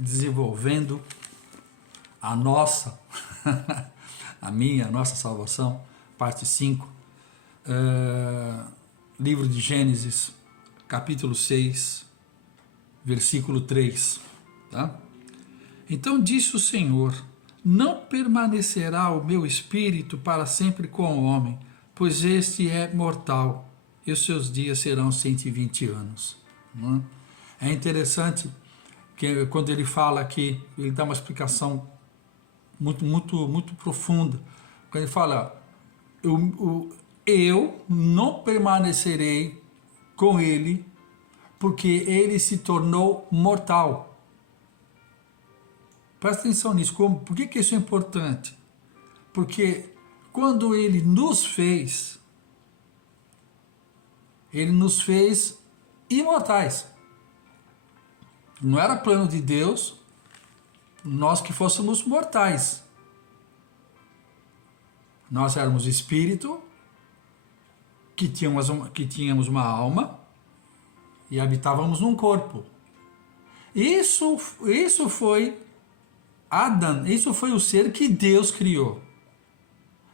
desenvolvendo a nossa, a nossa salvação, parte 5, livro de Gênesis, capítulo 6, versículo 3, tá? Então disse o Senhor: não permanecerá o meu espírito para sempre com o homem, pois este é mortal, e os seus dias serão 120 anos. É interessante que quando ele fala aqui, ele dá uma explicação muito profunda. Quando ele fala, eu não permanecerei com ele, porque ele se tornou mortal. Presta atenção nisso. Por que isso é importante? Porque quando ele nos fez imortais. Não era plano de Deus nós que fôssemos mortais. Nós éramos espírito, que tínhamos uma alma e habitávamos num corpo. Isso foi Adão, isso foi o ser que Deus criou.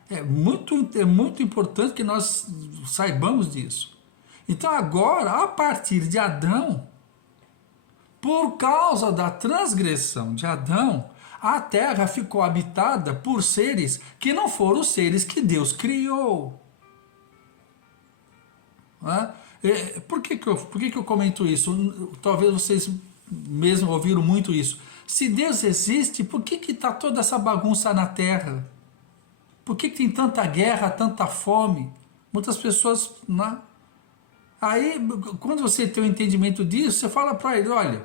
É muito importante que nós saibamos disso. Então agora, a partir de Adão, por causa da transgressão de Adão, a terra ficou habitada por seres que não foram os seres que Deus criou. Por que eu comento isso? Talvez vocês mesmo ouviram muito isso. Se Deus existe, por que está toda essa bagunça na terra? Por que tem tanta guerra, tanta fome? Muitas pessoas... Aí, quando você tem um entendimento disso, você fala para ele, olha,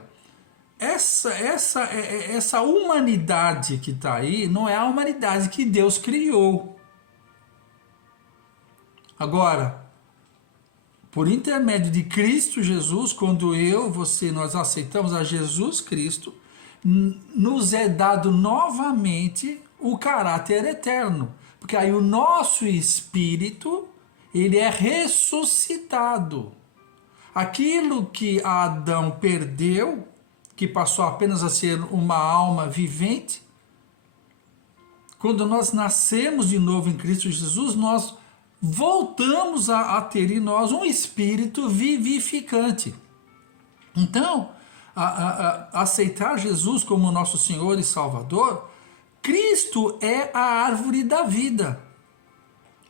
essa humanidade que está aí não é a humanidade que Deus criou. Agora, por intermédio de Cristo Jesus, quando nós aceitamos a Jesus Cristo, nos é dado novamente o caráter eterno. Porque aí o nosso espírito, ele é ressuscitado. Aquilo que Adão perdeu, que passou apenas a ser uma alma vivente, quando nós nascemos de novo em Cristo Jesus, nós voltamos a ter em nós um espírito vivificante. Então, aceitar Jesus como nosso Senhor e Salvador, Cristo é a árvore da vida.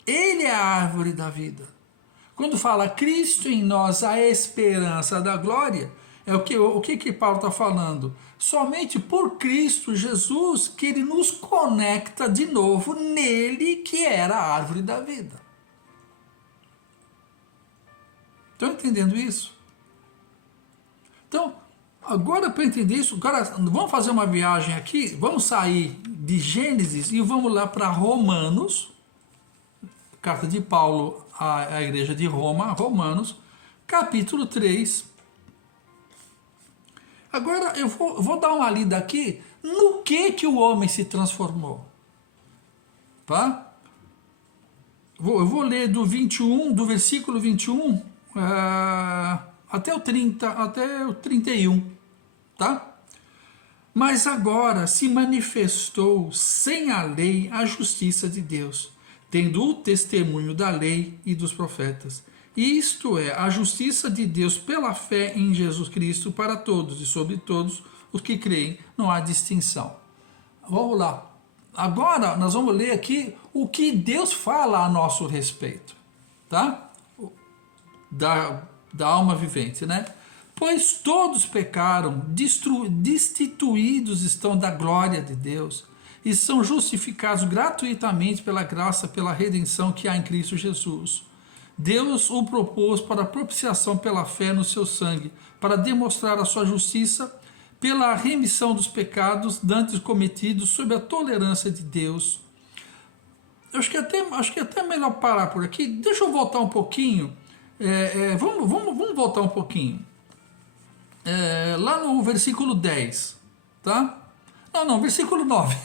Ele é a árvore da vida. Quando fala Cristo em nós, a esperança da glória, o que Paulo está falando? Somente por Cristo Jesus que ele nos conecta de novo nele, que era a árvore da vida. Estão entendendo isso? Então, agora para entender isso, vamos fazer uma viagem aqui, vamos sair de Gênesis e vamos lá para Romanos, carta de Paulo à igreja de Roma, Romanos, capítulo 3. Agora eu vou dar uma lida aqui no que o homem se transformou. Tá? Eu vou ler do versículo 21 até o 31. Tá? Mas agora se manifestou sem a lei a justiça de Deus, tendo o testemunho da lei e dos profetas. Isto é, a justiça de Deus pela fé em Jesus Cristo para todos e sobre todos os que creem, não há distinção. Vamos lá. Agora nós vamos ler aqui o que Deus fala a nosso respeito, tá? Da alma vivente, né? Pois todos pecaram, destituídos estão da glória de Deus, e são justificados gratuitamente pela graça, pela redenção que há em Cristo Jesus. Deus o propôs para propiciação pela fé no seu sangue, para demonstrar a sua justiça pela remissão dos pecados dantes cometidos sob a tolerância de Deus. Eu acho que é até melhor parar por aqui. Deixa eu voltar um pouquinho. Vamos voltar um pouquinho. Lá no versículo 10, tá? Não, versículo 9.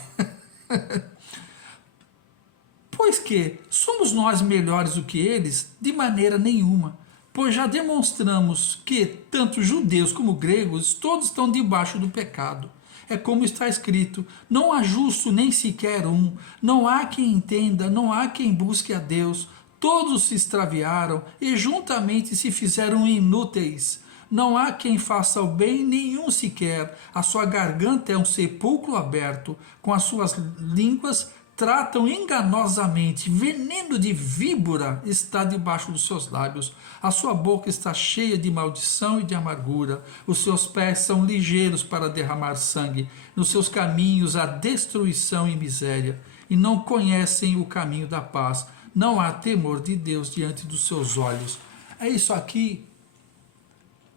Pois que somos nós melhores do que eles? De maneira nenhuma, pois já demonstramos que tanto judeus como gregos todos estão debaixo do pecado. É como está escrito: não há justo nem sequer um, não há quem entenda, não há quem busque a Deus. Todos se extraviaram e juntamente se fizeram inúteis. Não há quem faça o bem, nenhum sequer. A sua garganta é um sepulcro aberto, com as suas línguas tratam enganosamente, veneno de víbora está debaixo dos seus lábios, a sua boca está cheia de maldição e de amargura, os seus pés são ligeiros para derramar sangue, nos seus caminhos há destruição e miséria, e não conhecem o caminho da paz, não há temor de Deus diante dos seus olhos. É isso aqui,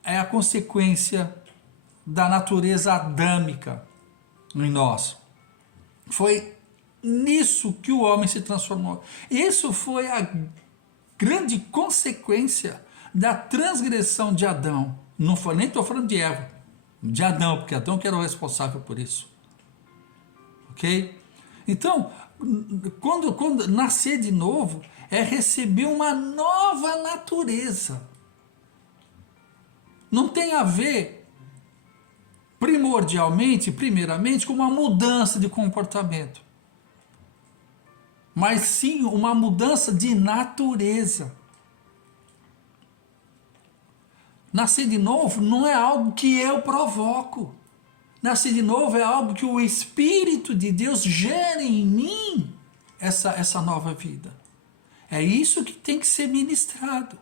é a consequência da natureza adâmica em nós. Foi nisso que o homem se transformou. Isso foi a grande consequência da transgressão de Adão. Não foi, nem estou falando de Eva, de Adão, porque Adão que era o responsável por isso. Ok? Então, quando nascer de novo, é receber uma nova natureza. Não tem a ver, primeiramente, com uma mudança de comportamento, mas sim uma mudança de natureza. Nascer de novo não é algo que eu provoco. Nascer de novo é algo que o Espírito de Deus gera em mim essa nova vida. É isso que tem que ser ministrado.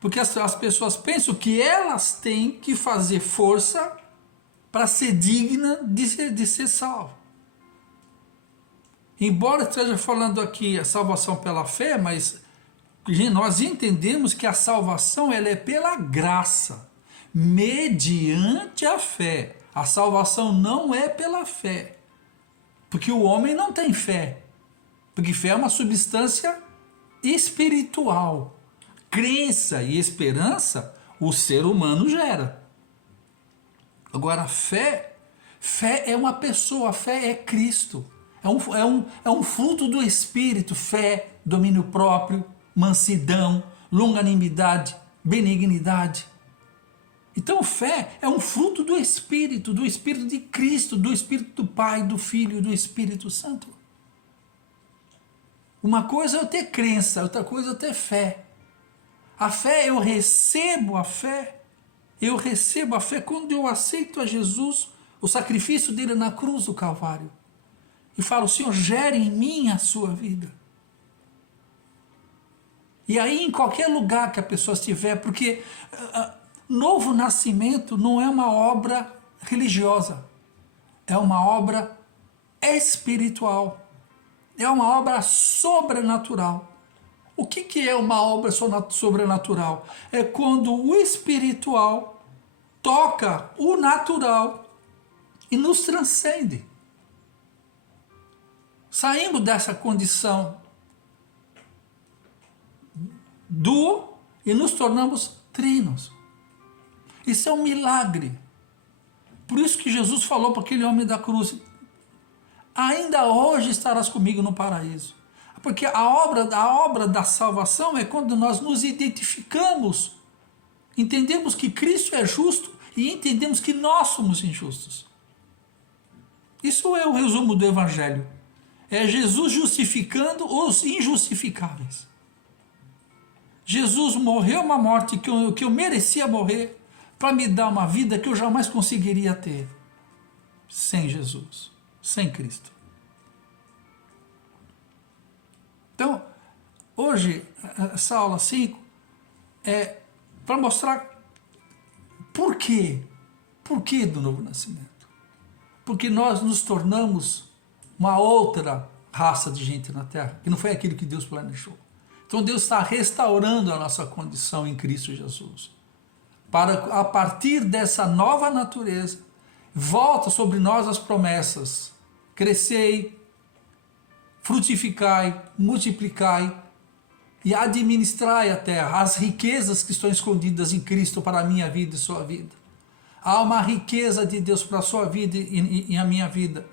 Porque as pessoas pensam que elas têm que fazer força para ser digna de ser salvo. Embora esteja falando aqui a salvação pela fé, mas nós entendemos que a salvação ela é pela graça, mediante a fé. A salvação não é pela fé, porque o homem não tem fé, porque fé é uma substância espiritual. Crença e esperança o ser humano gera. Agora, fé é uma pessoa, fé é Cristo. É um fruto do Espírito, fé, domínio próprio, mansidão, longanimidade, benignidade. Então, fé é um fruto do Espírito de Cristo, do Espírito do Pai, do Filho e do Espírito Santo. Uma coisa é eu ter crença, outra coisa é eu ter fé. A fé, eu recebo a fé quando eu aceito a Jesus, o sacrifício dele na cruz do Calvário. E falo, Senhor, gere em mim a sua vida. E aí, em qualquer lugar que a pessoa estiver, porque novo nascimento não é uma obra religiosa, é uma obra espiritual, é uma obra sobrenatural. O que é uma obra sobrenatural? É quando o espiritual toca o natural e nos transcende. Saímos dessa condição e nos tornamos trinos. Isso é um milagre. Por isso que Jesus falou para aquele homem da cruz: ainda hoje estarás comigo no paraíso. Porque a obra da salvação é quando nós nos identificamos, entendemos que Cristo é justo e entendemos que nós somos injustos. Isso é o resumo do Evangelho. É Jesus justificando os injustificáveis. Jesus morreu uma morte que eu merecia morrer para me dar uma vida que eu jamais conseguiria ter sem Jesus, sem Cristo. Então, hoje, essa aula 5 é para mostrar por quê do novo nascimento. Porque nós nos tornamos uma outra raça de gente na Terra, que não foi aquilo que Deus planejou. Então Deus está restaurando a nossa condição em Cristo Jesus. Para, a partir dessa nova natureza, volta sobre nós as promessas: crescei, frutificai, multiplicai e administrai a terra, as riquezas que estão escondidas em Cristo para a minha vida e sua vida. Há uma riqueza de Deus para a sua vida e a minha vida,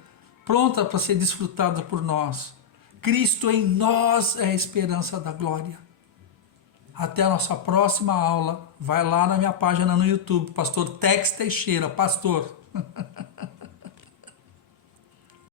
pronta para ser desfrutada por nós. Cristo em nós é a esperança da glória. Até a nossa próxima aula. Vai lá na minha página no YouTube, Pastor Tex Teixeira, pastor.